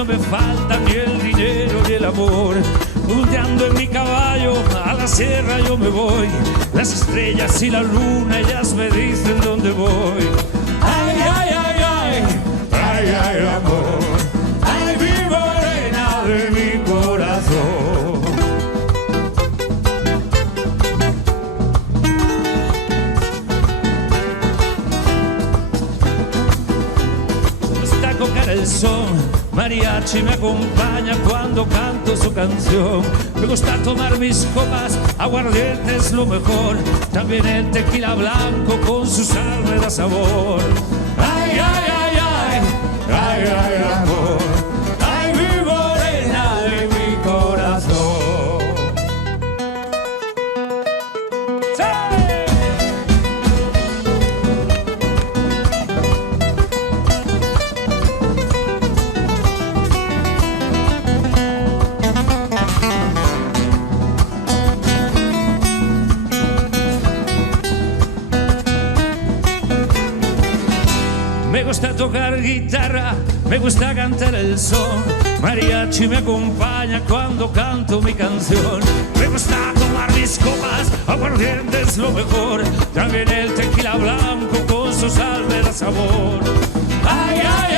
no me falta ni el dinero ni el amor. Punteando en mi caballo a la sierra yo me voy. Las estrellas y la luna ellas me dicen dónde voy. Ay, ay, ay, ay, ay, ay, amor. Ay, mi morena de mi corazón. Me gusta cocar el son. Mariachi me acompaña cuando canto su canción. Me gusta tomar mis copas, aguardiente es lo mejor. También el tequila blanco con su sal me da sabor. Ay, ay, ay, ay, ay, ay, amor. Ay, mi morena de mi corazón. ¡Sí! Me gusta tocar guitarra, me gusta cantar el son. Mariachi me acompaña cuando canto mi canción. Me gusta tomar mis copas, aguardiente es lo mejor. También el tequila blanco con su sal me da sabor. Ay, ay,